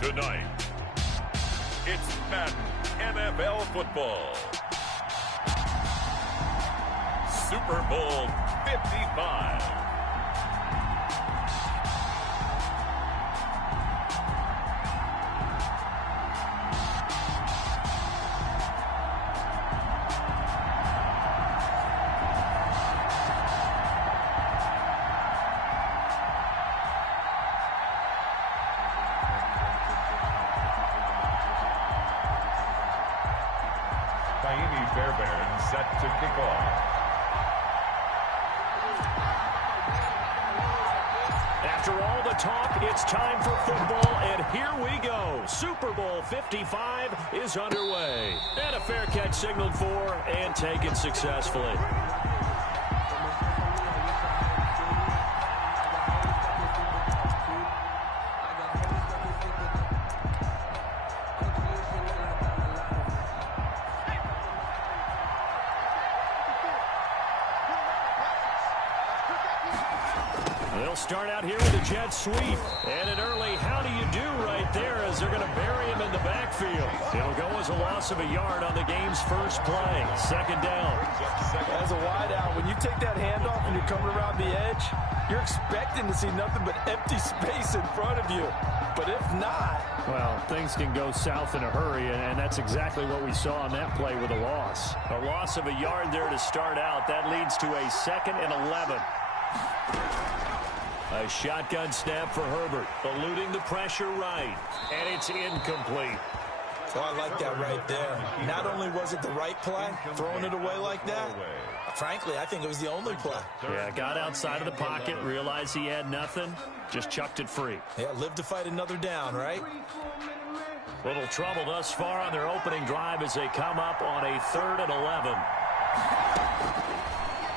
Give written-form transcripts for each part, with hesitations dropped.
Tonight, it's Madden NFL football. Super Bowl 55. Set to kick off. After all the talk, it's time for football, and here we go. Super Bowl 55 is underway. And a fair catch signaled for and taken successfully. They'll start out here with a jet sweep. And an early how do you do right there as they're going to bury him in the backfield. It'll go as a loss of a yard on the game's first play. Second down. As a wideout, when you take that handoff and you're coming around the edge, you're expecting to see nothing but empty space in front of you. But if not... well, things can go south in a hurry, and that's exactly what we saw on that play with a loss. A loss of a yard there to start out. That leads to a 2nd and 11. A shotgun snap for Herbert, eluding the pressure right, and it's incomplete. Oh, I like that right there. Not only was it the right play, throwing it away like that, frankly, I think it was the only play. Yeah, got outside of the pocket, realized he had nothing, just chucked it free. Yeah, live to fight another down, right? Little trouble thus far on their opening drive as they come up on a 3rd and 11.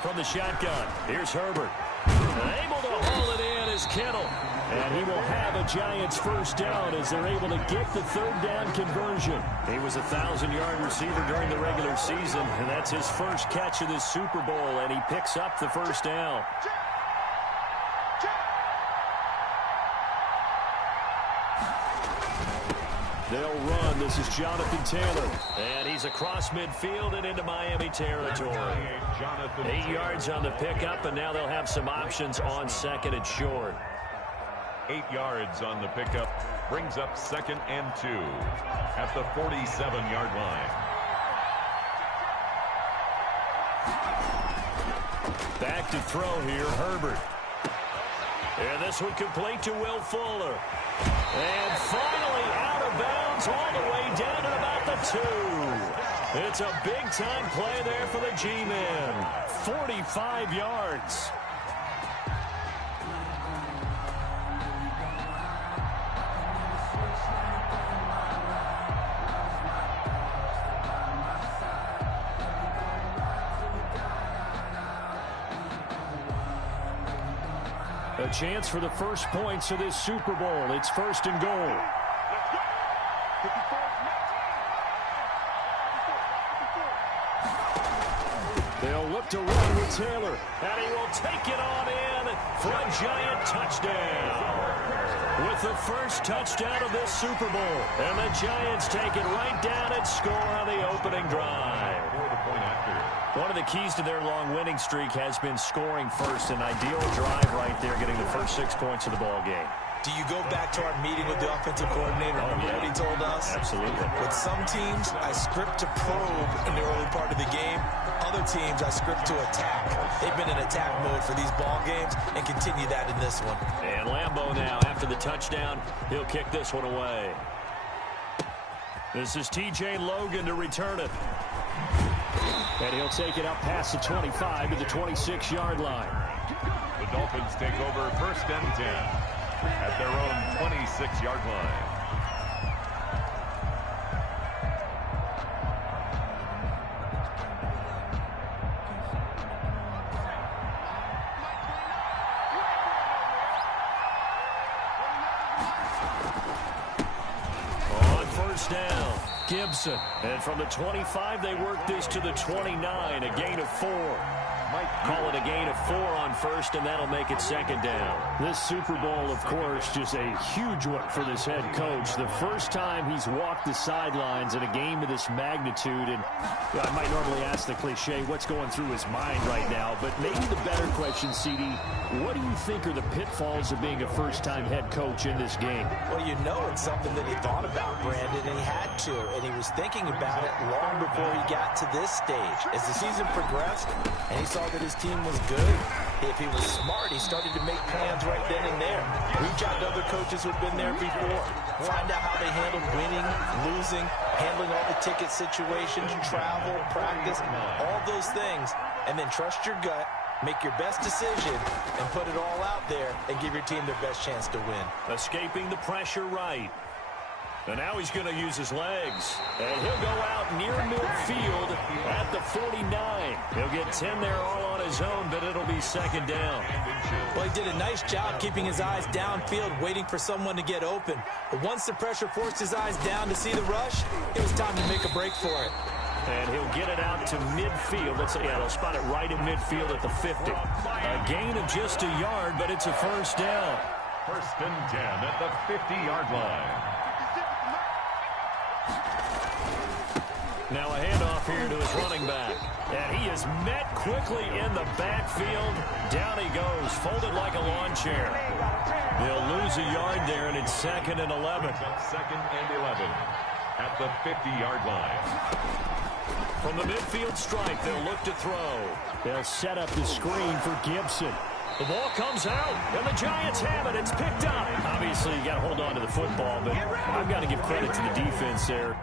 From the shotgun, here's Herbert. Able to haul it in is Kittle. And he will have a Giants first down as they're able to get the 3rd down conversion. He was a 1,000-yard receiver during the regular season, and that's his first catch of this Super Bowl, and he picks up the first down. They'll run. This is Jonathan Taylor. And he's across midfield and into Miami territory. 8 yards on the pickup, and now they'll have some options on 2nd and short. 8 yards on the pickup. Brings up 2nd and 2 at the 47-yard line. Back to throw here, Herbert. And this one complete to Will Fuller. And finally out of bounds all the way down at about the 2. It's a big-time play there for the G-Men. 45 yards. A chance for the first points of this Super Bowl. It's 1st and goal. They'll look to run with Taylor, and he will take it on in for a Giant touchdown. With the first touchdown of this Super Bowl, and the Giants take it right down and score on the opening drive. One of the keys to their long winning streak has been scoring first. An ideal drive right there, getting the first 6 points of the ball game. Do you go back to our meeting with the offensive coordinator? Remember what he told us? Absolutely. With some teams, I script to probe in the early part of the game. Other teams, I script to attack. They've been in attack mode for these ball games and continue that in this one. And Lambeau now, after the touchdown, he'll kick this one away. This is T.J. Logan to return it. And he'll take it up past the 25 to the 26-yard line. The Dolphins take over 1st and 10 at their own 26-yard line. On 1st down, Gibson. And from the 25, they work this to the 29, a gain of 4. Call it a gain of 4 on first, and that'll make it second down. This Super Bowl, of course, just a huge one for this head coach. The first time he's walked the sidelines in a game of this magnitude. And I might normally ask the cliche, what's going through his mind right now? But maybe the better question, CD, what do you think are the pitfalls of being a first-time head coach in this game? Well, you know it's something that he thought about, Brandon, and he had to. And he was thinking about it long before he got to this stage. As the season progressed and he saw that his team was good, if he was smart, he started to make plans right then and there. Reach out to other coaches who've been there before. Find out how they handled winning, losing, handling all the ticket situations, travel, practice, all those things. And then trust your gut, make your best decision, and put it all out there and give your team their best chance to win. Escaping the pressure right. And now he's going to use his legs. And he'll go out near midfield at the 49. He'll get 10 there all on his own, but it'll be second down. Well, he did a nice job keeping his eyes downfield, waiting for someone to get open. But once the pressure forced his eyes down to see the rush, it was time to make a break for it. And he'll get it out to midfield. They'll spot it right in midfield at the 50. A gain of just a yard, but it's a first down. First and 10 at the 50-yard line. Now a handoff here to his running back. And he is met quickly in the backfield. Down he goes, folded like a lawn chair. They'll lose a yard there, and it's second and 11. Second and 11 at the 50-yard line. From the midfield stripe, they'll look to throw. They'll set up the screen for Gibson. The ball comes out, and the Giants have it. It's picked up. Obviously, you got to hold on to the football, but I've got to give credit to the defense there.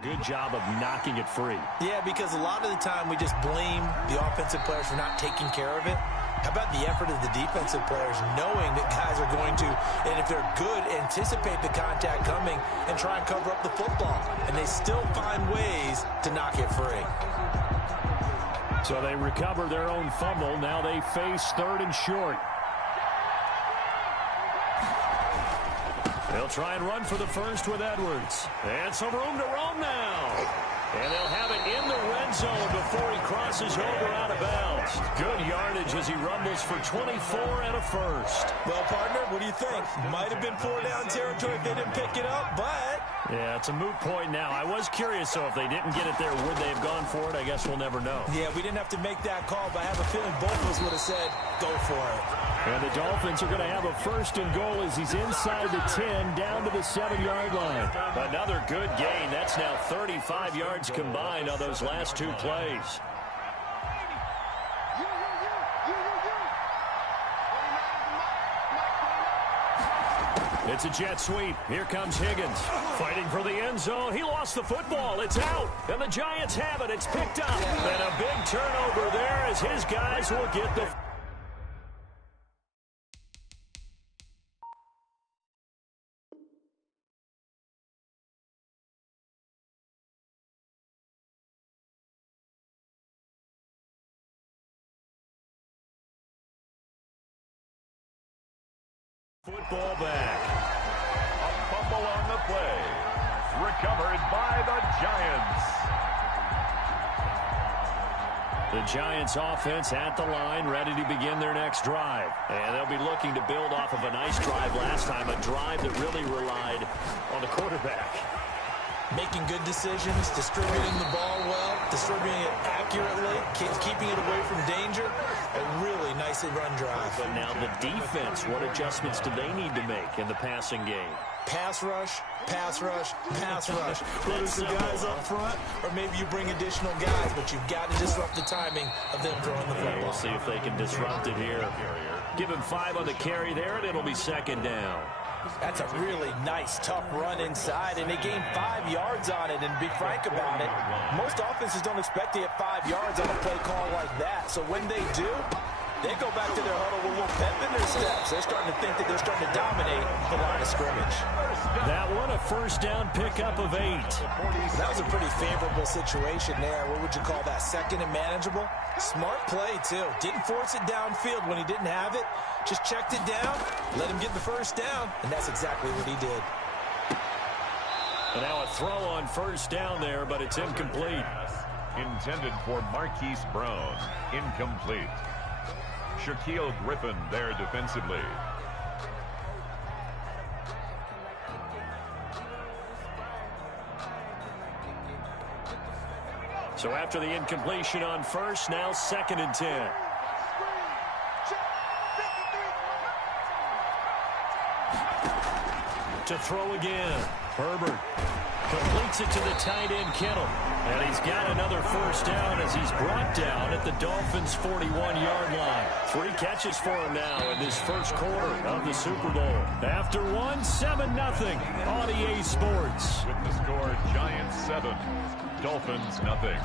Good job of knocking it free. Yeah, because a lot of the time we just blame the offensive players for not taking care of it. How about the effort of the defensive players knowing that guys are going to, and if they're good, anticipate the contact coming and try and cover up the football. And they still find ways to knock it free. So they recover their own fumble. Now they face third and short. They'll try and run for the first with Edwards. And some room to roam now. And they'll have it in the red zone before he crosses over out of bounds. Good yardage as he rumbles for 24 and a first. Well, partner, what do you think? Might have been 4-down territory if they didn't pick it up, but... Yeah, it's a moot point now. I was curious, so if they didn't get it there, would they have gone for it? I guess we'll never know. Yeah, we didn't have to make that call, but I have a feeling both of us would have said, go for it. And the Dolphins are going to have a first and goal as he's inside the 10, down to the 7-yard line. Another good gain. That's now 35 yards combined on those last two plays. It's a jet sweep. Here comes Higgins. Fighting for the end zone. He lost the football. It's out. And the Giants have it. It's picked up. And a big turnover there as his guys will get the... Football back. A fumble on the play. Recovered by the Giants. The Giants offense at the line, ready to begin their next drive. And they'll be looking to build off of a nice drive last time, a drive that really relied on the quarterback. Making good decisions, distributing the ball well, distributing it accurately, keeping it away from danger. A really nicely run drive. But now the defense, what adjustments do they need to make in the passing game? Pass rush, pass rush, pass rush. Whether it's the guys up front or maybe you bring additional guys, but you've got to disrupt the timing of them throwing the football. We'll see if they can disrupt it here. Give him 5 on the carry there, and it'll be second down. That's a really nice, tough run inside, and they gained 5 yards on it. And to be frank about it, most offenses don't expect to get 5 yards on a play call like that. So when they do, they go back to their huddle with a little pep in their steps. They're starting to think that they're starting to dominate the line of scrimmage. That one, a first down pickup of 8. That was a pretty favorable situation there. What would you call that? Second and manageable? Smart play, too. Didn't force it downfield when he didn't have it. Just checked it down, let him get the first down, and that's exactly what he did. And now a throw on first down there, but it's incomplete. Intended for Marquise Brown. Incomplete. Shaquille Griffin there defensively. So after the incompletion on first, now 2nd and 10. To throw again. Herbert completes it to the tight end, Kittle. And he's got another first down as he's brought down at the Dolphins' 41-yard line. 3 catches for him now in this first quarter of the Super Bowl. After one, 7-0 on EA Sports. With the score, Giants 7, Dolphins nothing.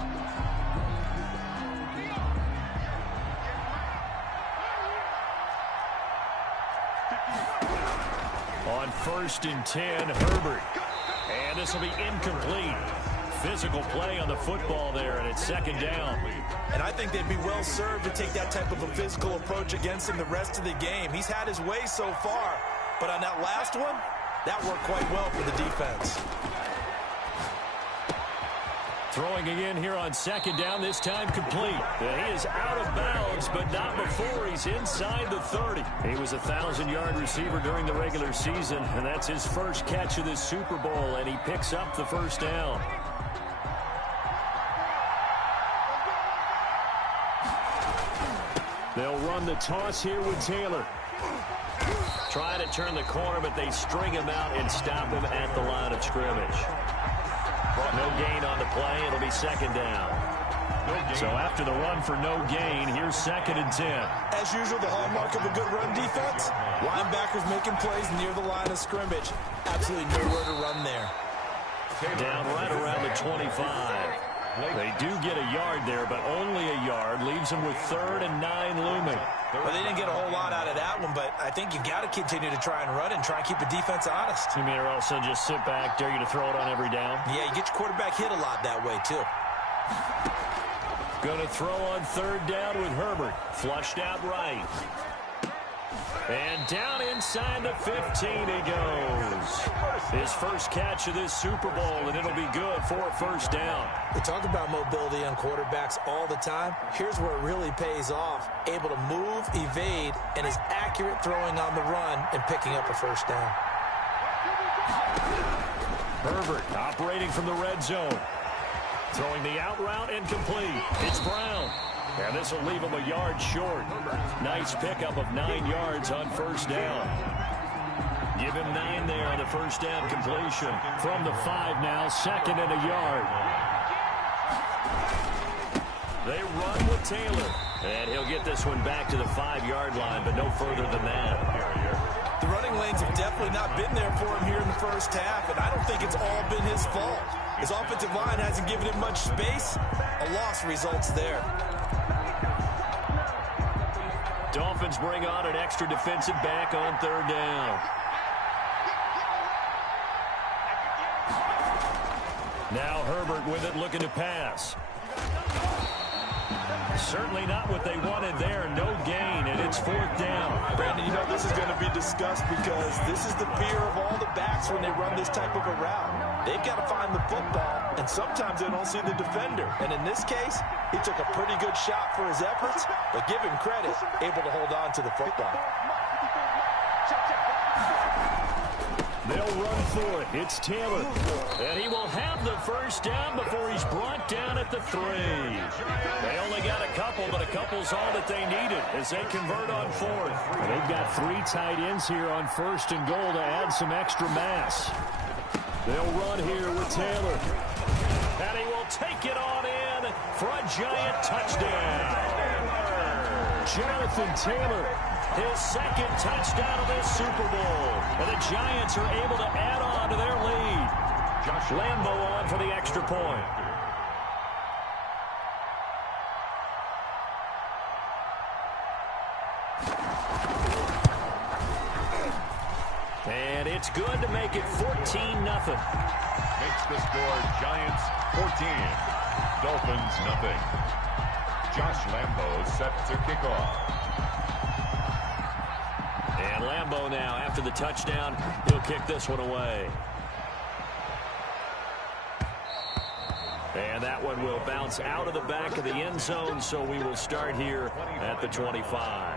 On 1st and 10, Herbert. And this will be incomplete. Physical play on the football there, and it's 2nd down. And I think they'd be well served to take that type of a physical approach against him the rest of the game. He's had his way so far, but on that last one, that worked quite well for the defense. Throwing again here on 2nd down, this time complete. And he is out of bounds, but not before he's inside the 30. He was a 1,000-yard receiver during the regular season, and that's his first catch of this Super Bowl, and he picks up the first down. They'll run the toss here with Taylor. Trying to turn the corner, but they string him out and stop him at the line of scrimmage. No gain on the play. It'll be 2nd down. So after the run for no gain, here's 2nd and 10. As usual, the hallmark of a good run defense, linebackers making plays near the line of scrimmage. Absolutely nowhere to run there. Down right around the 25. They do get a yard there, but only a yard. Leaves them with 3rd and 9 looming. Well, they didn't get a whole lot out of that one, but I think you got to continue to try and run and try and keep the defense honest. You mean, or also just sit back, dare you to throw it on every down? Yeah, you get your quarterback hit a lot that way, too. Going to throw on 3rd down with Herbert. Flushed out right. And down inside the 15 he goes. His first catch of this Super Bowl, and it'll be good for a first down. We talk about mobility on quarterbacks all the time. Here's where it really pays off. Able to move, evade, and is accurate throwing on the run and picking up a first down. Herbert operating from the red zone. Throwing the out route incomplete. It's Brown. And this will leave him a yard short. Nice pickup of 9 yards on first down. Give him 9 there on the first down completion. From the 5 now, 2nd and a yard. They run with Taylor. And he'll get this one back to the 5-yard line, but no further than that. The running lanes have definitely not been there for him here in the first half, and I don't think it's all been his fault. His offensive line hasn't given him much space. A loss results there. Dolphins bring on an extra defensive back on 3rd down. Now Herbert with it, looking to pass. Certainly not what they wanted there. No gain, and it's 4th down. Brandon, you know this is going to be discussed because this is the fear of all the backs when they run this type of a route. They've got to find the football, and sometimes they don't see the defender. And in this case, he took a pretty good shot for his efforts, but give him credit, able to hold on to the football. They'll run for it. It's Taylor. And he will have the first down before he's brought down at the 3. They only got a couple, but a couple's all that they needed as they convert on 4th. And they've got 3 tight ends here on 1st and goal to add some extra mass. They'll run here with Taylor. And he will take it on in for a Giant touchdown. Jonathan Taylor, his 2nd touchdown of this Super Bowl. And the Giants are able to add on to their lead. Josh Lambo on for the extra point. And it's good to make it 14-0. Makes the score Giants 14, Dolphins nothing. Josh Lambo set to kick off. And Lambo now, after the touchdown, he'll kick this one away. And that one will bounce out of the back of the end zone, so we will start here at the 25.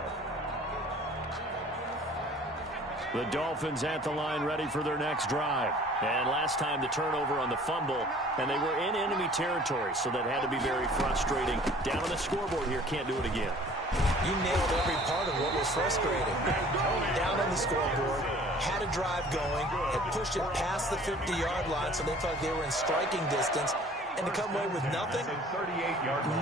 The Dolphins at the line ready for their next drive. And last time the turnover on the fumble, and they were in enemy territory, so that had to be very frustrating. Down on the scoreboard here, can't do it again. You nailed every part of what was frustrating. Down on the scoreboard, had a drive going, had pushed it past the 50-yard line, so they felt like they were in striking distance. And to come away with nothing,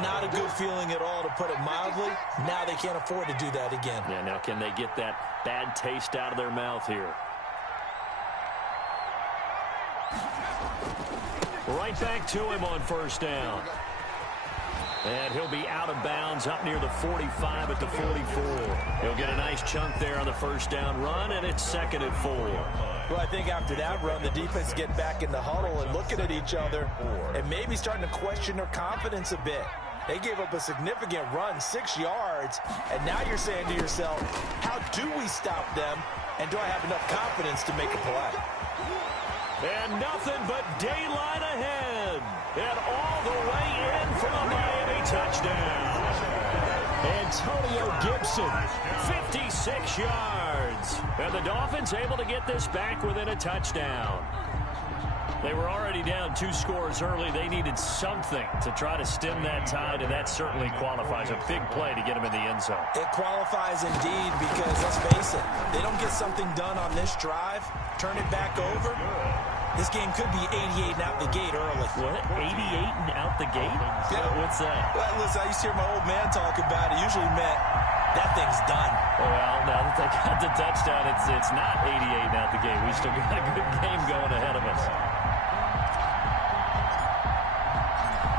not a good feeling at all, to put it mildly. Now they can't afford to do that again. Yeah, now can they get that bad taste out of their mouth here? Right back to him on first down. And he'll be out of bounds up near the 45 at the 44. He'll get a nice chunk there on the first down run, and it's 2nd and 4. Well, I think after that run, the defense get back in the huddle and looking at each other and maybe starting to question their confidence a bit. They gave up a significant run, 6 yards, and now you're saying to yourself, how do we stop them, and do I have enough confidence to make a play? And nothing but daylight ahead. And all the way in for a Miami touchdown. Antonio Gibson, 56 yards. And the Dolphins able to get this back within a touchdown. They were already down 2 scores early. They needed something to try to stem that tide, and that certainly qualifies. A big play to get them in the end zone. It qualifies indeed, because let's face it, they don't get something done on this drive, turn it back over, this game could be 88 and out the gate early. What? 88 and out the gate? Yeah. What's that? Well, listen, I used to hear my old man talk about it. Usually meant that thing's done. Well, now that they got the touchdown, it's not 88 and out the gate. We still got a good game going ahead of us.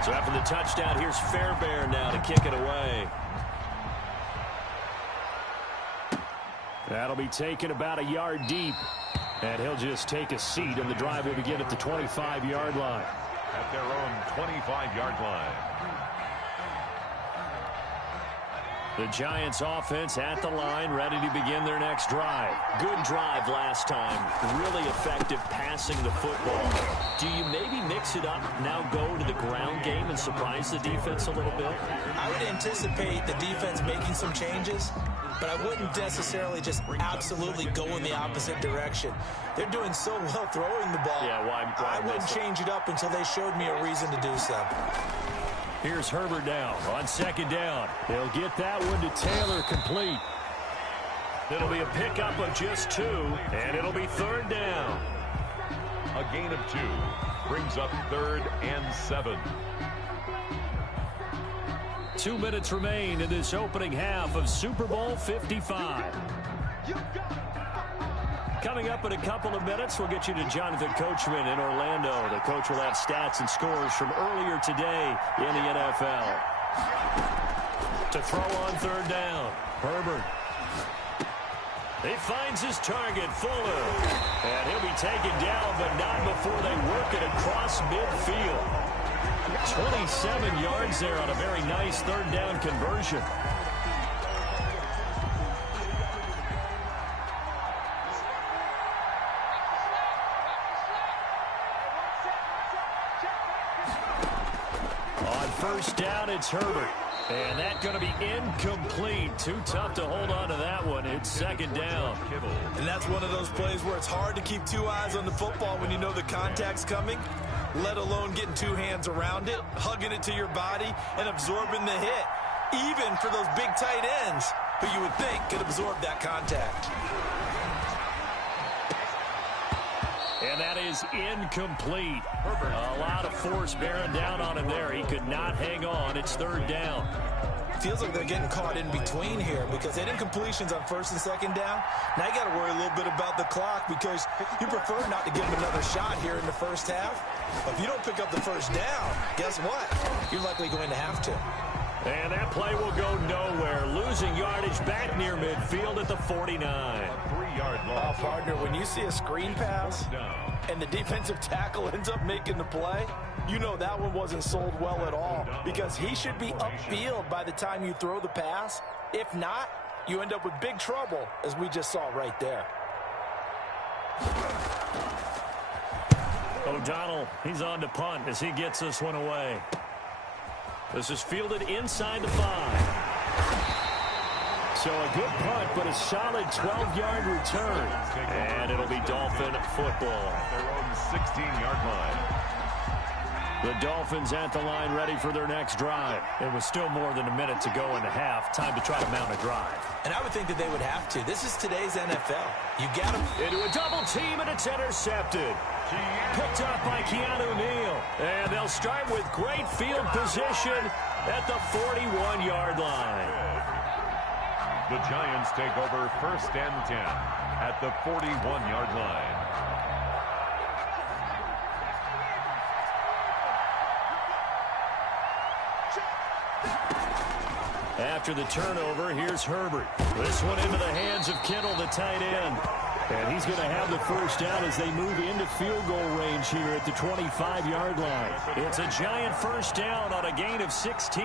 So after the touchdown, here's Fairbairn now to kick it away. That'll be taken about a yard deep. And he'll just take a seat, and the drive will begin at the 25-yard line. At their own 25-yard line. The Giants offense at the line, ready to begin their next drive. Good drive last time. Really effective passing the football. Do you maybe mix it up, now go to the ground game and surprise the defense a little bit? I would anticipate the defense making some changes, but I wouldn't necessarily just absolutely go in the opposite direction. They're doing so well throwing the ball. Yeah, why I wouldn't change it up until they showed me a reason to do so. Here's Herbert now on 2nd down. He'll get that one to Taylor, complete. It'll be a pickup of just 2, and it'll be 3rd down. A gain of 2 brings up 3rd and 7. 2 minutes remain in this opening half of Super Bowl 55. Coming up in a couple of minutes, we'll get you to Jonathan Coachman in Orlando. The coach will have stats and scores from earlier today in the NFL. To throw on 3rd down, Herbert. He finds his target, Fuller. And he'll be taken down, but not before they work it across midfield. 27 yards there on a very nice 3rd down conversion. On 1st down, it's Herbert. And that's going to be incomplete. Too tough to hold on to that one. It's 2nd down. And that's one of those plays where it's hard to keep 2 eyes on the football when you know the contact's coming, let alone getting 2 hands around it, hugging it to your body, and absorbing the hit, even for those big tight ends who you would think could absorb that contact. And that is incomplete. A lot of force bearing down on him there. He could not hang on. It's 3rd down. Feels like they're getting caught in between here because they did incompletions on 1st and 2nd down. Now you got to worry a little bit about the clock because you prefer not to give them another shot here in the first half. But if you don't pick up the 1st down, guess what? You're likely going to have to. And that play will go nowhere. Losing yardage back near midfield at the 49. 3-yard loss. Partner, when you see a screen pass and the defensive tackle ends up making the play, you know that one wasn't sold well at all because he should be upfield by the time you throw the pass. If not, you end up with big trouble, as we just saw right there. O'Donnell, he's on to punt as he gets this one away. This is fielded inside the 5. So a good punt, but a solid 12-yard return. And it'll be Dolphin football. Their own 16-yard line. The Dolphins at the line ready for their next drive. It was still more than a minute to go in the half. Time to try to mount a drive. And I would think that they would have to. This is today's NFL. You got them. Into a double team, and it's intercepted. Picked up by Keanu Neal. And they'll start with great field position at the 41-yard line. The Giants take over 1st and 10 at the 41-yard line. After the turnover, here's Herbert. This one into the hands of Kittle, the tight end. And he's going to have the first down as they move into field goal range here at the 25-yard line. It's a Giant first down on a gain of 16.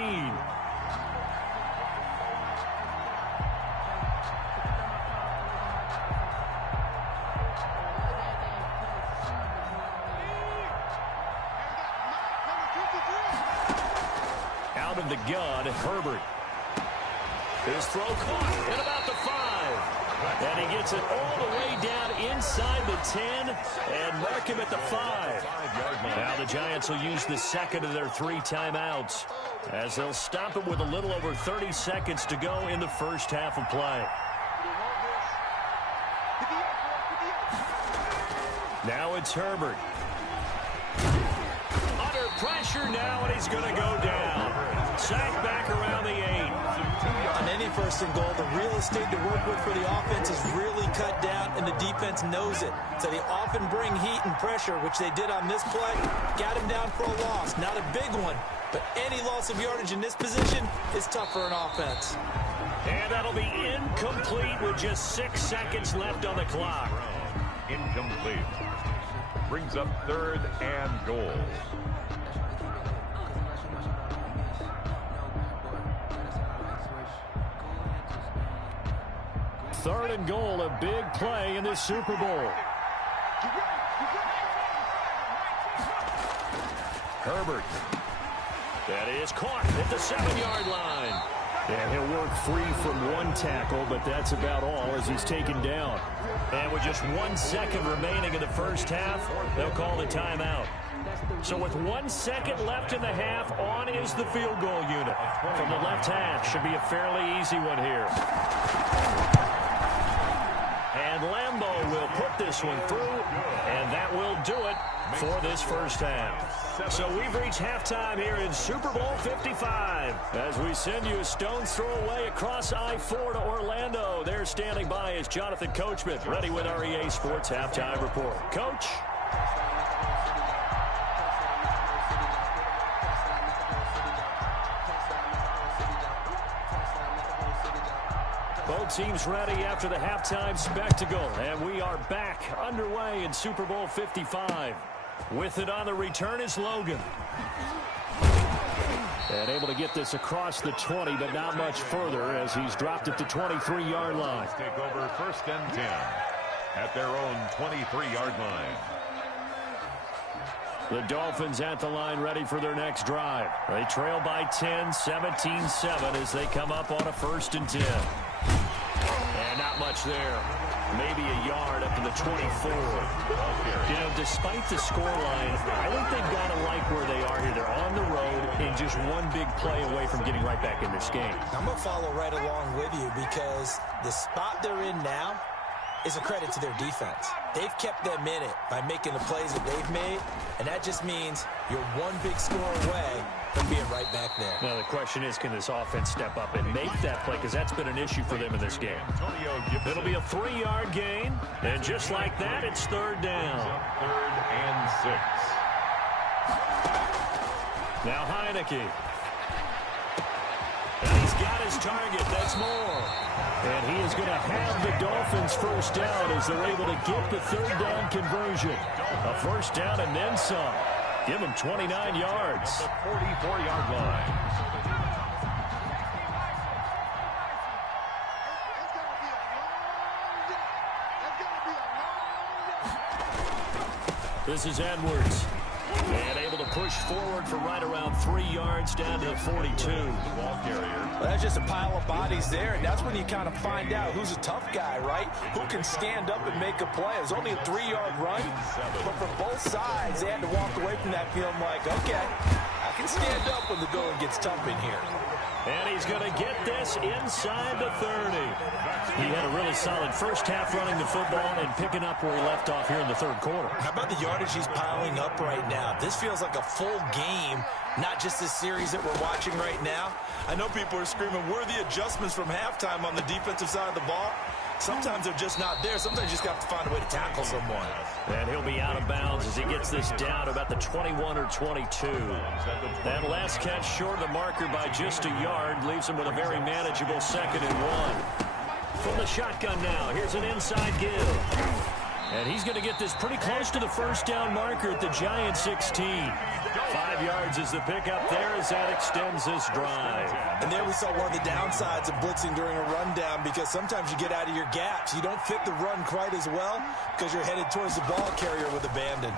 Out of the gun, Herbert. His throw caught at about the 5. And he gets it all the way down inside the 10 and mark him at the 5. Now the Giants will use the second of their 3 timeouts as they'll stop it with a little over 30 seconds to go in the first half of play. Now it's Herbert. Under pressure now, and he's going to go down. Sacked back around the 8. On any 1st and goal, the real estate to work with for the offense is really cut down, and the defense knows it. So they often bring heat and pressure, which they did on this play. Got him down for a loss. Not a big one, but any loss of yardage in this position is tough for an offense. And that'll be incomplete with just 6 seconds left on the clock. Incomplete. Brings up 3rd and goal. 3rd and goal, a big play in this Super Bowl. Herbert. That is caught at the 7-yard line. And he'll work free from 1 tackle, but that's about all as he's taken down. And with just 1 second remaining in the first half, they'll call the timeout. So with 1 second left in the half, on is the field goal unit. From the left half, should be a fairly easy one here. And Lambeau will put this one through, and that will do it for this first half. So we've reached halftime here in Super Bowl 55. As we send you a stone's throw away across I-4 to Orlando. There standing by is Jonathan Coachman, ready with our EA Sports Halftime Report. Coach? Both teams ready after the halftime spectacle, and we are back underway in Super Bowl 55. With it on the return is Logan. And able to get this across the 20, but not much further as he's dropped at the 23-yard line. Take over 1st and 10 at their own 23-yard line. The Dolphins at the line ready for their next drive. They trail by 10, 17-7 as they come up on a 1st and 10. And not much there. Maybe a yard up to the 24. You know, despite the scoreline, I think they've got to like where they are here. They're on the road and just one big play away from getting right back in this game. I'm going to follow right along with you because the spot they're in now is a credit to their defense. They've kept them in it by making the plays that they've made, and that just means you're one big score away from being right back there. Now, the question is, can this offense step up and make that play? Because that's been an issue for them in this game. It'll be a 3-yard gain, and just like that, it's 3rd down. 3rd and 6. Now Heineke. And he's got his target. That's more. And he is going to have the Dolphins first down as they're able to get the 3rd down conversion. A first down and then some. Give him 29 yards. The 44-yard line. This is Edwards. And able to push forward for right around 3 yards down to the 42. Ball carrier. Well, that's just a pile of bodies there, and that's when you kind of find out who's a tough guy, right? Who can stand up and make a play. It was only a 3-yard run, but from both sides, they had to walk away from that feeling like, okay, I can stand up when the going gets tough in here. And he's going to get this inside the 30. He had a really solid first half running the football and picking up where he left off here in the third quarter. How about the yardage he's piling up right now? This feels like a full game, not just this series that we're watching right now. I know people are screaming, worthy adjustments from halftime on the defensive side of the ball. Sometimes they're just not there. Sometimes you just have to find a way to tackle someone. And he'll be out of bounds as he gets this down to about the 21 or 22. That last catch short of the marker by just a yard leaves him with a very manageable 2nd and 1. From the shotgun now, here's an inside give. And he's going to get this pretty close to the first down marker at the Giants 16. 5 yards is the pickup there as that extends this drive. And there we saw one of the downsides of blitzing during a rundown, because sometimes you get out of your gaps. You don't fit the run quite as well because you're headed towards the ball carrier with abandon.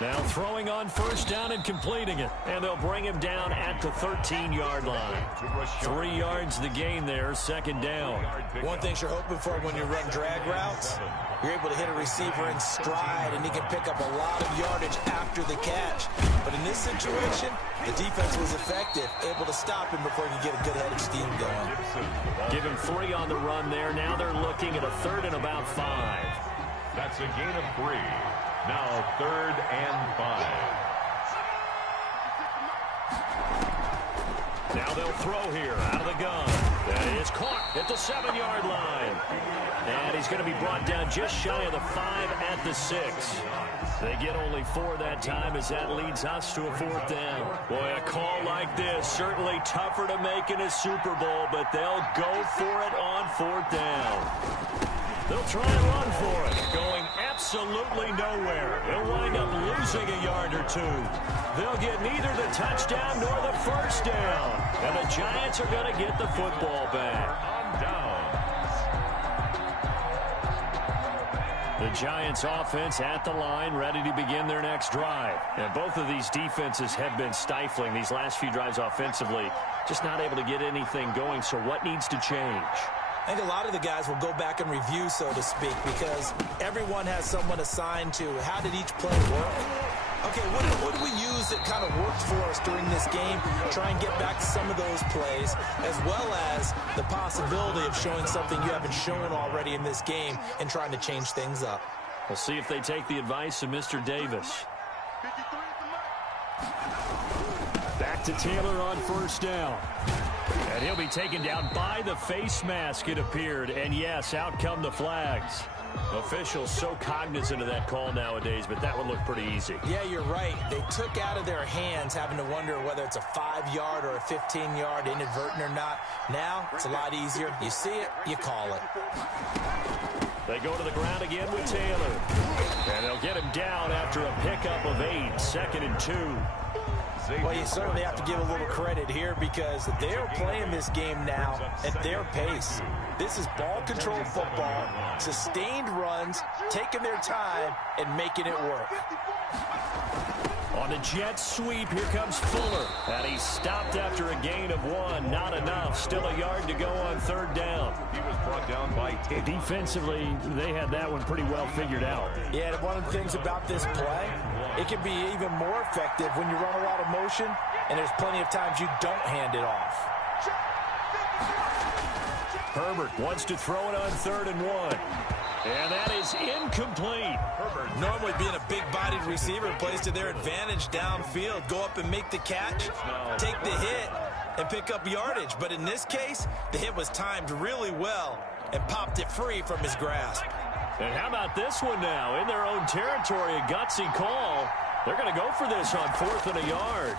Now throwing on first down and completing it. And they'll bring him down at the 13-yard line. 3 yards the gain there, 2nd down. One thing you're hoping for when you run drag routes, you're able to hit a receiver in stride, and he can pick up a lot of yardage after the catch. But in this situation, the defense was effective, able to stop him before he could get a good head of steam going. Give him 3 on the run there. Now they're looking at a 3rd and about 5. That's a gain of 3. Now 3rd and 5. Now they'll throw here out of the gun. That is caught at the 7-yard line. And he's going to be brought down just shy of the 5 at the 6. They get only 4 that time as that leads us to a 4th down. Boy, a call like this, certainly tougher to make in a Super Bowl, but they'll go for it on 4th down. They'll try and run for it, going absolutely nowhere. He'll wind up losing a yard or 2. They'll get neither the touchdown nor the first down. And the Giants are going to get the football back. On down. The Giants offense at the line, ready to begin their next drive. And both of these defenses have been stifling these last few drives offensively. Just not able to get anything going, so what needs to change? I think a lot of the guys will go back and review, so to speak, because everyone has someone assigned to how did each play work. Okay, what did we use that kind of worked for us during this game? Try and get back to some of those plays, as well as the possibility of showing something you haven't shown already in this game and trying to change things up. We'll see if they take the advice of Mr. Davis. Back to Taylor on first down. And he'll be taken down by the face mask, it appeared. And yes, out come the flags. Officials so cognizant of that call nowadays, but that one looked pretty easy. Yeah, you're right. They took out of their hands having to wonder whether it's a 5-yard or a 15-yard, inadvertent or not. Now, it's a lot easier. You see it, you call it. They go to the ground again with Taylor. And they'll get him down after a pickup of 8, 2nd and 2. Well, you certainly have to give a little credit here because they're playing this game now at their pace. This is ball control football, sustained runs, taking their time, and making it work. On the jet sweep, here comes Fuller. And he's stopped after a gain of 1. Not enough. Still a yard to go on 3rd down. He was brought down by Tate. Defensively, they had that one pretty well figured out. Yeah, and one of the things about this play, it can be even more effective when you run a lot of motion, and there's plenty of times you don't hand it off. Herbert wants to throw it on 3rd and 1. And that is incomplete. Herbert, normally being a big-bodied receiver, plays to their advantage downfield. Go up and make the catch, take the hit, and pick up yardage. But in this case, the hit was timed really well and popped it free from his grasp. And how about this one now? In their own territory, a gutsy call. They're going to go for this on 4th and a yard.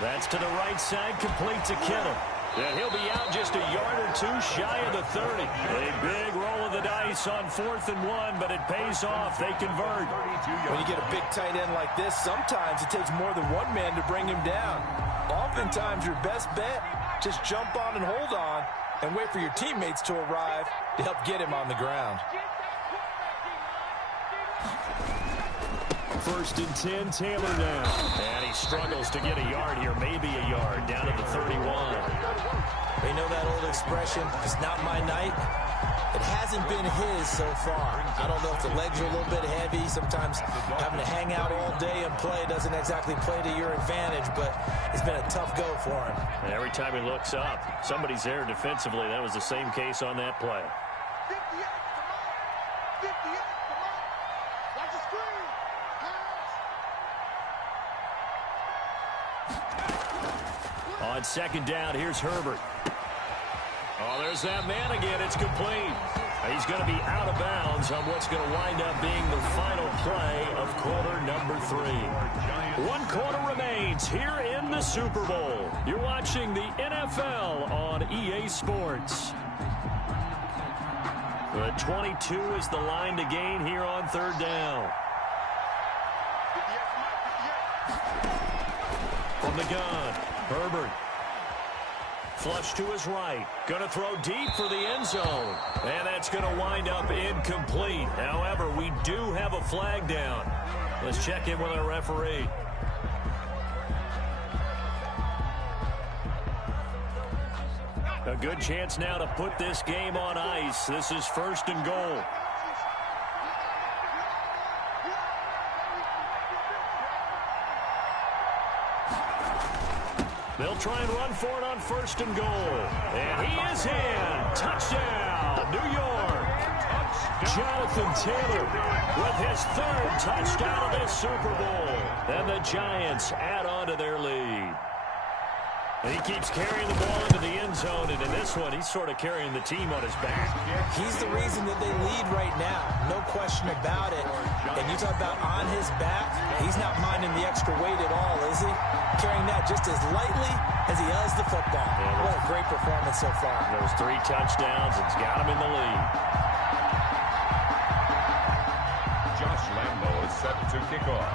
That's to the right side, complete to Kittle. And he'll be out just a yard or 2 shy of the 30. A big roll of the dice on 4th and 1, but it pays off. They convert. When you get a big tight end like this, sometimes it takes more than one man to bring him down. Oftentimes, your best bet, just jump on and hold on and wait for your teammates to arrive to help get him on the ground. First and 10, Taylor now. And he struggles to get a yard here, maybe a yard, down at the 31. They know that old expression, it's not my night. It hasn't been his so far. I don't know if the legs are a little bit heavy. Sometimes having to hang out all day and play doesn't exactly play to your advantage, but it's been a tough go for him. And every time he looks up, somebody's there defensively. That was the same case on that play. 58, come on. Watch the screen. On second down, here's Herbert. Oh, there's that man again. It's complete. He's going to be out of bounds on what's going to wind up being the final play of quarter number 3. 1 quarter remains here in the Super Bowl. You're watching the NFL on EA Sports. The 22 is the line to gain here on third down. From the gun, Herbert. Flush to his right. Going to throw deep for the end zone. And that's going to wind up incomplete. However, we do have a flag down. Let's check in with our referee. A good chance now to put this game on ice. This is first and goal. They'll try and run for it on first and goal. And he is in. Touchdown, New York. Jonathan Taylor with his 3rd touchdown of this Super Bowl. And the Giants add on to their lead. And he keeps carrying the ball into the end zone, and in this one, he's sort of carrying the team on his back. He's the reason that they lead right now, no question about it. And you talk about on his back, he's not minding the extra weight at all, is he? Carrying that just as lightly as he does the football. Yeah, what a great performance so far. Those 3 touchdowns, it's got him in the lead. Josh Lambo is set to kick off.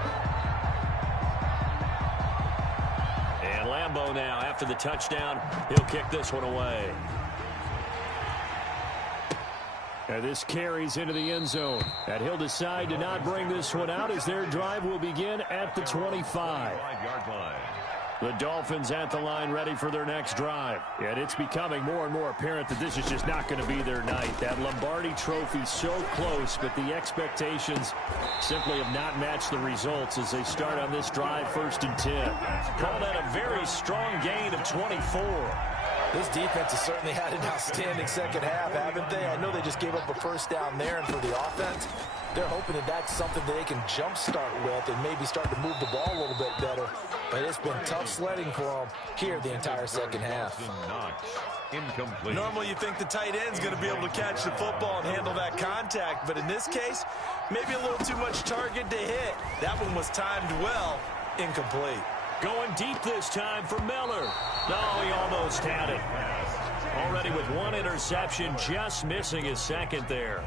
And Lambo now, after the touchdown, he'll kick this one away. And this carries into the end zone. And he'll decide to not bring this one out as their drive will begin at the 25. 5-yard line. The Dolphins at the line ready for their next drive. And it's becoming more and more apparent that this is just not going to be their night. That Lombardi trophy so close, but the expectations simply have not matched the results as they start on this drive first and 10. Call that a very strong gain of 24. This defense has certainly had an outstanding second half, haven't they? I know they just gave up a first down there, and for the offense, they're hoping that that's something that they can jumpstart with and maybe start to move the ball a little bit better. But it's been tough sledding for them here the entire second half. Incomplete. Normally you think the tight end's going to be able to catch the football and handle that contact, but in this case, maybe a little too much target to hit. That one was timed well, incomplete. Going deep this time for Miller. No, he almost had it. Already with 1 interception, just missing his second there.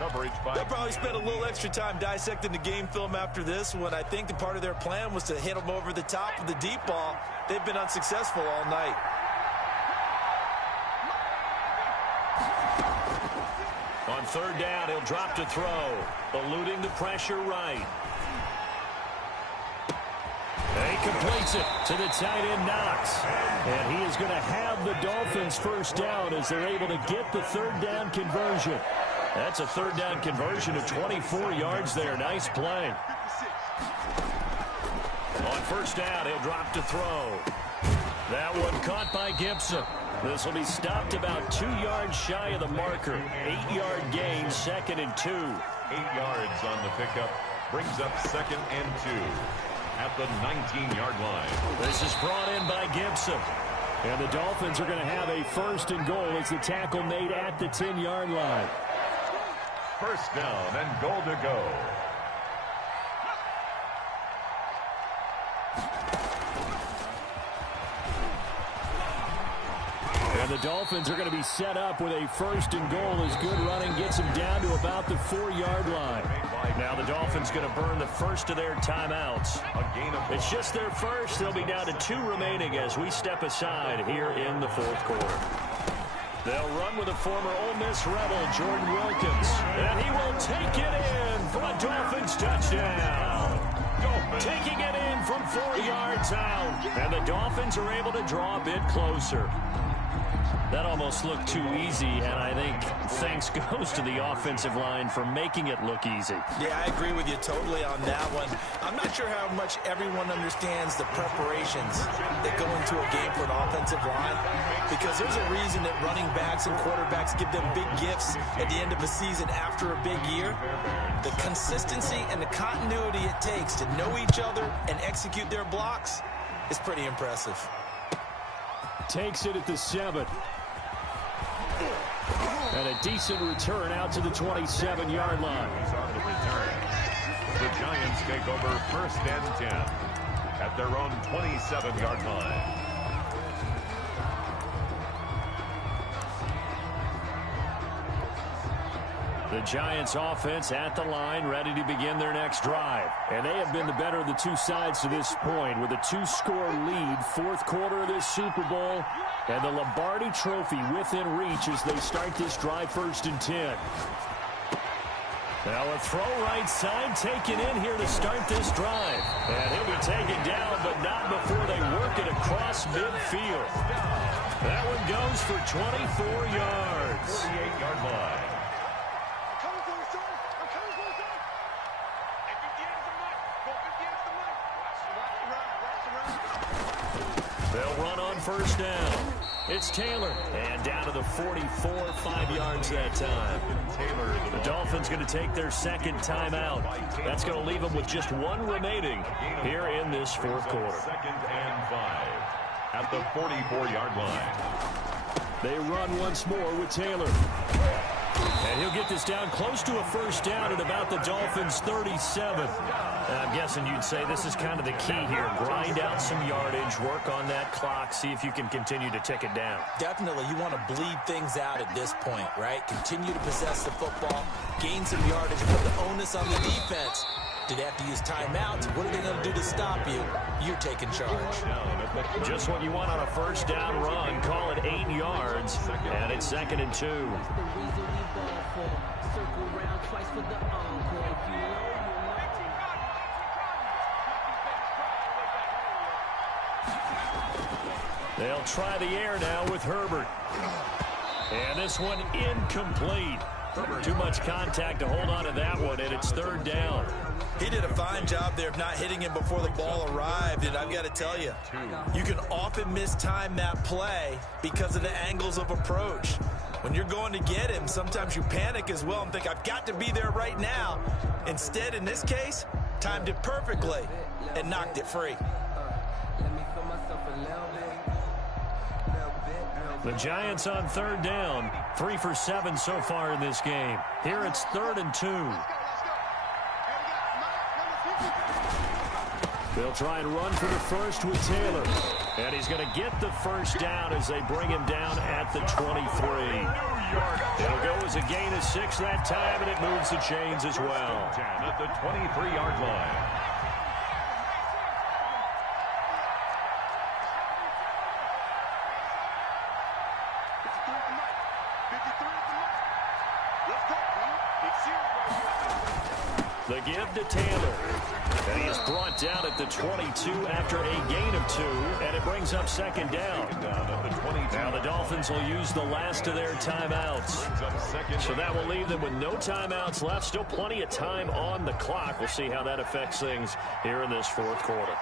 Coverage by... They'll probably spend a little extra time dissecting the game film after this one. I think the part of their plan was to hit them over the top of the deep ball. They've been unsuccessful all night. On third down, he'll drop to throw. Eluding the pressure right. And he completes it to the tight end, Knox. And he is going to have the Dolphins first down as they're able to get the third down conversion. That's a third down conversion of 24 yards there. Nice play. On first down, he'll drop to throw. That one caught by Gibson. This will be stopped about 2 yards shy of the marker. 8-yard gain, 2nd and 2. 8 yards on the pickup. Brings up 2nd and 2 at the 19-yard line. This is brought in by Gibson. And the Dolphins are going to have a first and goal as the tackle made at the 10-yard line. First down and goal to go. And the Dolphins are going to be set up with a first and goal as good running gets them down to about the 4-yard line. Now the Dolphins going to burn the first of their timeouts. It's just their first. They'll be down to 2 remaining as we step aside here in the fourth quarter. They'll run with a former Ole Miss Rebel, Jordan Wilkins. And he will take it in for a Dolphins touchdown. Taking it in from 4 yards out. And the Dolphins are able to draw a bit closer. That almost looked too easy, and I think thanks goes to the offensive line for making it look easy. Yeah, I agree with you totally on that one. I'm not sure how much everyone understands the preparations that go into a game for an offensive line, because there's a reason that running backs and quarterbacks give them big gifts at the end of a season after a big year. The consistency and the continuity it takes to know each other and execute their blocks is pretty impressive. Takes it at the 7. And a decent return out to the 27-yard line. On the return. The Giants take over 1st and 10 at their own 27-yard line. The Giants offense at the line, ready to begin their next drive. And they have been the better of the two sides to this point with a 2-score lead, 4th quarter of this Super Bowl, and the Lombardi Trophy within reach as they start this drive 1st and 10. Now a throw right side taken in here to start this drive. And he'll be taken down, but not before they work it across midfield. That one goes for 24 yards. 48-yard line. They'll run on 1st down. It's Taylor. And down to the 44, 5 yards that time. The Dolphins going to take their 2nd timeout. That's going to leave them with just 1 remaining here in this 4th quarter. 2nd and 5 at the 44-yard line. They run once more with Taylor. And he'll get this down close to a 1st down at about the Dolphins' 37. I'm guessing you'd say this is kind of the key here. Grind out some yardage, work on that clock, see if you can continue to tick it down. Definitely. You want to bleed things out at this point, right? Continue to possess the football, gain some yardage, put the onus on the defense. Do they have to use timeouts? What are they going to do to stop you? You're taking charge. Just what you want on a 1st down run. Call it 8 yards, and it's 2nd and 2. They'll try the air now with Herbert. And this one incomplete. Too much contact to hold on to that one, and it's 3rd down. He did a fine job there of not hitting him before the ball arrived, and I've got to tell you, you can often mistime that play because of the angles of approach. When you're going to get him, sometimes you panic as well and think, I've got to be there right now. Instead, in this case, timed it perfectly and knocked it free. The Giants on 3rd down, 3 for 7 so far in this game. Here it's 3rd and 2. They'll try and run for the 1st with Taylor. And he's going to get the 1st down as they bring him down at the 23. It'll go as a gain of 6 that time, and it moves the chains as well. At the 23-yard line. The give to Taylor. And he is brought down at the 22 after a gain of 2, and it brings up 2nd down. Now the Dolphins will use the last of their timeouts. So that will leave them with no timeouts left. Still plenty of time on the clock. We'll see how that affects things here in this 4th quarter.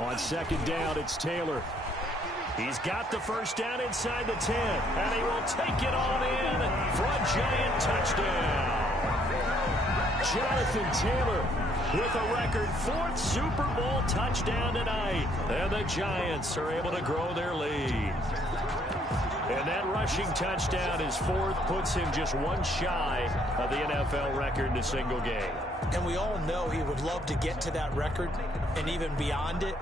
On 2nd down, it's Taylor. He's got the 1st down inside the 10, and he will take it on in for a Giant touchdown. Jonathan Taylor with a record 4th Super Bowl touchdown tonight, and the Giants are able to grow their lead. And that rushing touchdown is 4th, puts him just 1 shy of the NFL record in a single game. And we all know he would love to get to that record and even beyond it,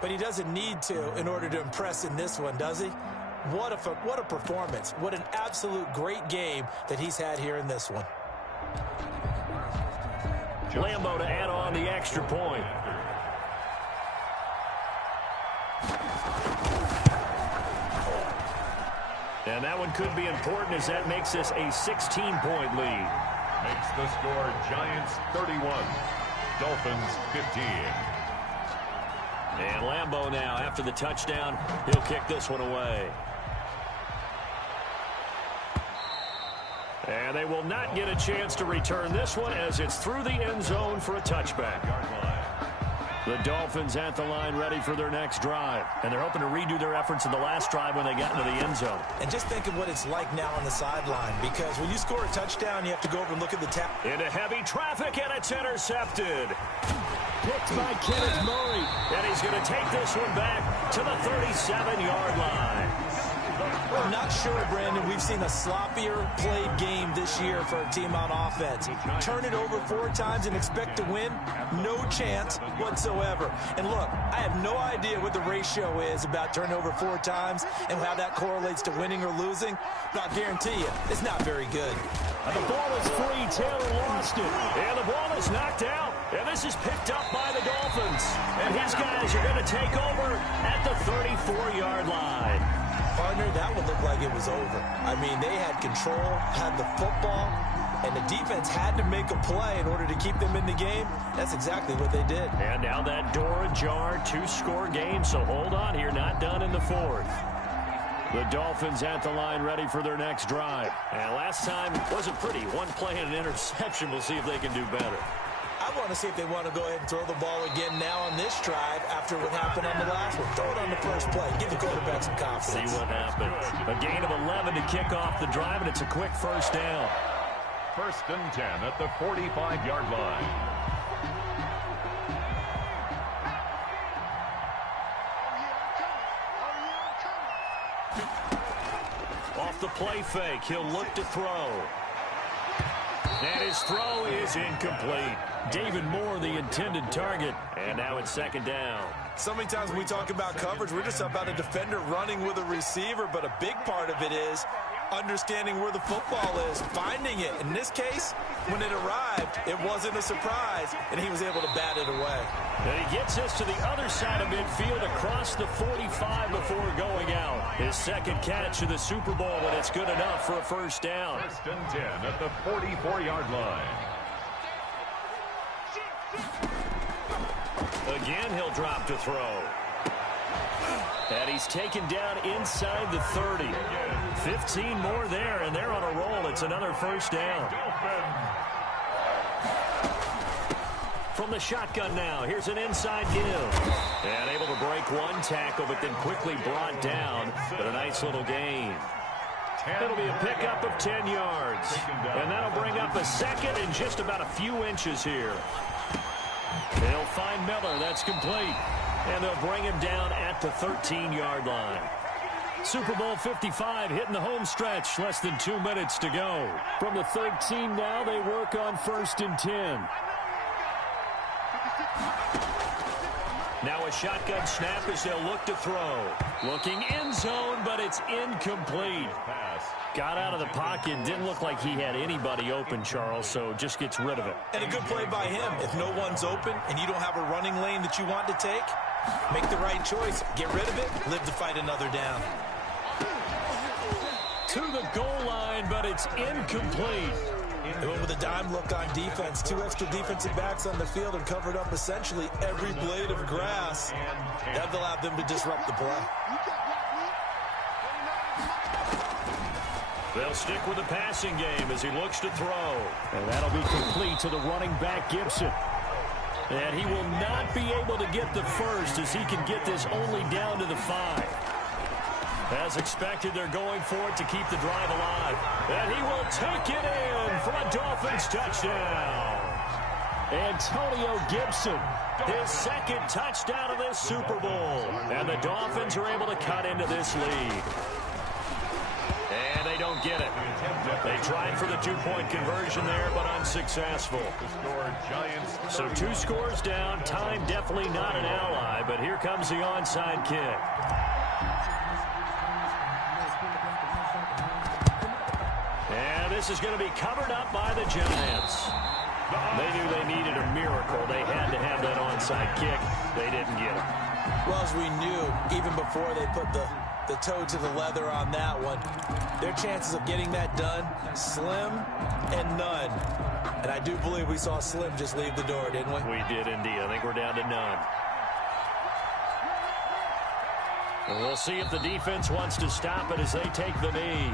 but he doesn't need to in order to impress in this one, does he? What a performance. What an absolute great game that he's had here in this one. Lambo to add on the extra point. And that one could be important as that makes this a 16-point lead. Makes the score Giants 31, Dolphins 15. And Lambo now, after the touchdown, he'll kick this one away. And they will not get a chance to return this one as it's through the end zone for a touchback. The Dolphins at the line ready for their next drive. And they're hoping to redo their efforts in the last drive when they got into the end zone. And just think of what it's like now on the sideline, because when you score a touchdown, you have to go over and look at the tap. Into heavy traffic, and it's intercepted. Picked by Kenneth Murray. And he's going to take this one back to the 37-yard line. I'm not sure, Brandon, we've seen a sloppier played game this year for a team on offense. Turn it over 4 times and expect to win? No chance whatsoever. And look, I have no idea what the ratio is about turning over 4 times and how that correlates to winning or losing, but I'll guarantee you, it's not very good. And the ball is free. Taylor lost it. And the ball is knocked out. And this is picked up by the Dolphins. And his guys are going to take over at the 34-yard line. Partner, that would look like it was over. I mean, they had control, had the football, and the defense had to make a play in order to keep them in the game. That's exactly what they did. And now that door ajar, 2-score game, so hold on here, not done in the 4th. The Dolphins at the line ready for their next drive. And last time wasn't pretty. 1 play and an interception. We'll see if they can do better. I want to see if they want to go ahead and throw the ball again now on this drive after what happened on the last one. Throw it on the first play. Give the quarterback some confidence. See what happens. A gain of 11 to kick off the drive, and it's a quick first down. 1st and 10 at the 45-yard line. Off the play fake, he'll look to throw. And his throw is incomplete. David Moore, the intended target. And now it's 2nd down. So many times when we talk about coverage, we're just about a defender running with a receiver, but a big part of it is understanding where the football is, finding it. In this case, when it arrived, it wasn't a surprise, and he was able to bat it away. And he gets us to the other side of midfield across the 45 before going out. His 2nd catch of the Super Bowl, and it's good enough for a first down. 1st and 10 at the 44-yard line. Again, he'll drop to throw. And he's taken down inside the 30. 15 more there, and they're on a roll. It's another first down. From the shotgun now, here's an inside give. And able to break 1 tackle, but then quickly brought down. But a nice little gain. It'll be a pickup of 10 yards. And that'll bring up a 2nd and just about a few inches here. They'll find Miller. That's complete. And they'll bring him down at the 13-yard line. Super Bowl 55 hitting the home stretch. Less than 2 minutes to go. From the 13 now, they work on 1st and 10. Now a shotgun snap as they'll look to throw. Looking end zone, but it's incomplete. Got out of the pocket. Didn't look like he had anybody open, Charles, so just gets rid of it. And a good play by him. If no one's open and you don't have a running lane that you want to take, make the right choice. Get rid of it. Live to fight another down. To the goal line, but it's incomplete. They went with a dime look on defense. 2 extra defensive backs on the field and covered up essentially every blade of grass. That allowed them to disrupt the play. They'll stick with the passing game as he looks to throw. And that'll be complete to the running back, Gibson. And he will not be able to get the first as he can get this only down to the 5. As expected, they're going for it to keep the drive alive. And he will take it in for a Dolphins touchdown. Antonio Gibson, his 2nd touchdown of this Super Bowl. And the Dolphins are able to cut into this lead. And they don't get it. They tried for the 2-point conversion there, but unsuccessful. So 2 scores down. Time definitely not an ally, but here comes the onside kick. And this is going to be covered up by the Giants. Giants. They knew they needed a miracle. They had to have that onside kick. They didn't get it. Well, as we knew, even before they put the toe to the leather on that one, their chances of getting that done, slim and none. And I do believe we saw Slim just leave the door, didn't we? We did indeed. I think we're down to none. And we'll see if the defense wants to stop it as they take the knee.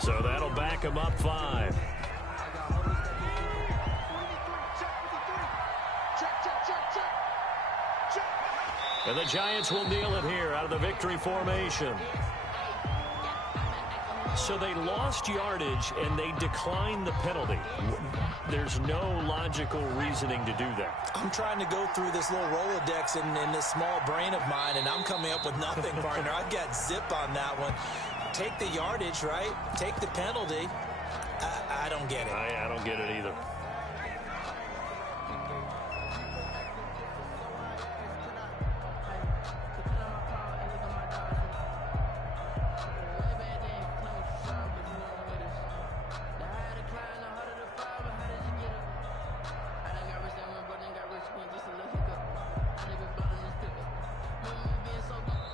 So that'll back him up 5. And the Giants will kneel it here out of the victory formation. So they lost yardage and they declined the penalty. There's no logical reasoning to do that. I'm trying to go through this little Rolodex in this small brain of mine, and I'm coming up with nothing, partner. I've got zip on that one. Take the yardage, right? Take the penalty. I don't get it. I don't get it either.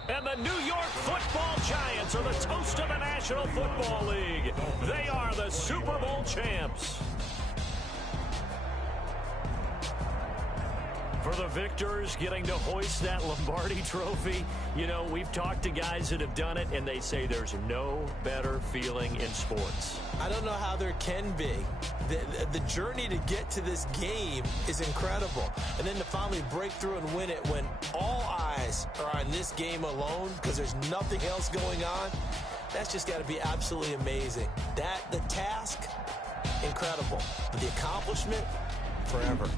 And the New York Football Giants are the toast of the National Football League. They are the Super Bowl champs. For the victors, getting to hoist that Lombardi trophy, you know, we've talked to guys that have done it, and they say there's no better feeling in sports. I don't know how there can be. The journey to get to this game is incredible. And then to finally break through and win it when all eyes are on this game alone because there's nothing else going on, that's just got to be absolutely amazing. The task, incredible. But the accomplishment, forever.